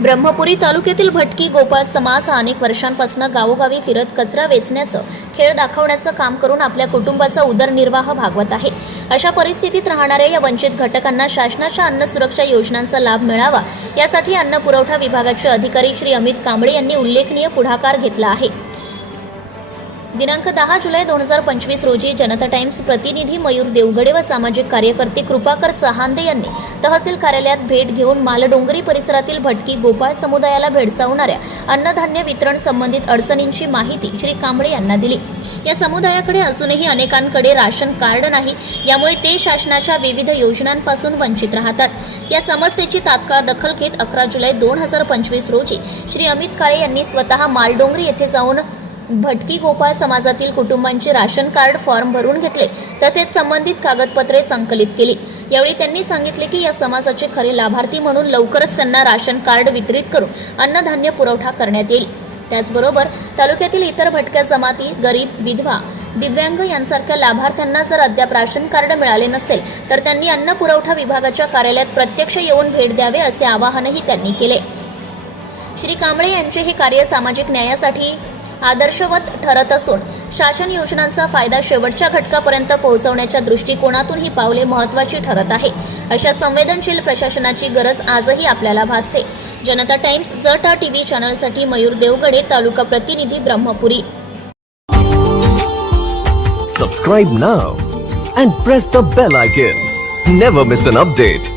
ब्रह्मपुरी तालुक्यातील भटकी गोपाळ समाज हा अनेक वर्षांपासून गावोगावी फिरत कचरा वेचण्याचं खेळ दाखवण्याचं काम करून आपल्या कुटुंबाचा उदरनिर्वाह भागवत आहे. अशा परिस्थितीत राहणाऱ्या या वंचित घटकांना शासनाच्या अन्न सुरक्षा योजनांचा लाभ मिळावा यासाठी अन्न पुरवठा विभागाचे अधिकारी श्री अमित कांबळे यांनी उल्लेखनीय पुढाकार घेतला आहे. दिनांक दहा जुलै दोन हजार पंचवीस रोजी जनता टाइम्स प्रतिनिधी मयूर देवगडे व सामाजिक कार्यकर्ते कृपाकर चहांदे यांनी तहसील कार्यालयात भेट घेऊन मालडोंगरी परिसरातील भटकी गोपाळ समुदायाला भेडसावणाऱ्या अन्नधान्य वितरण संबंधित अडचणींची माहिती श्री कांबळे यांना दिली. या समुदायाकडे असूनही अनेकांकडे राशन कार्ड नाही यामुळे ते शासनाच्या विविध योजनांपासून वंचित राहतात. या समस्येची तात्काळ दखल घेत अकरा जुलै दोन हजार पंचवीस रोजी श्री अमित काळे यांनी स्वतः मालडोंगरी येथे जाऊन भटकी गोपाळ समाजातील कुटुंबांचे राशन कार्ड फॉर्म भरून घेतले तसेच संबंधित कागदपत्रे संकलित केली. यावेळी त्यांनी सांगितले की या समाजाचे खरे लाभार्थी म्हणून लवकरच त्यांना राशन कार्ड वितरित करून अन्नधान्य पुरवठा करण्यात येईल. त्याचबरोबर तालुक्यातील इतर भटक्या जमाती गरीब विधवा दिव्यांग यांसारख्या लाभार्थ्यांना जर अद्याप राशन कार्ड मिळाले नसेल तर त्यांनी अन्न पुरवठा विभागाच्या कार्यालयात प्रत्यक्ष येऊन भेट द्यावे असे आवाहनही त्यांनी केले. श्री कांबळे यांचे हे कार्य सामाजिक न्यायासाठी आदर्शवत ठरत असून शासन योजनांचा फायदा शेवटच्या घटकापर्यंत पोहोचवण्याच्या दृष्टिकोनातून ही पावले महत्त्वाची ठरत आहे. अशा संवेदनशील प्रशासनाची गरज आजही आपल्याला भासते. जनता टाइम्स जटा टीव्ही चॅनलसाठी मयूर देवगडे तालुका प्रतिनिधी Brahmapuri. Subscribe now and press the bell icon never miss an update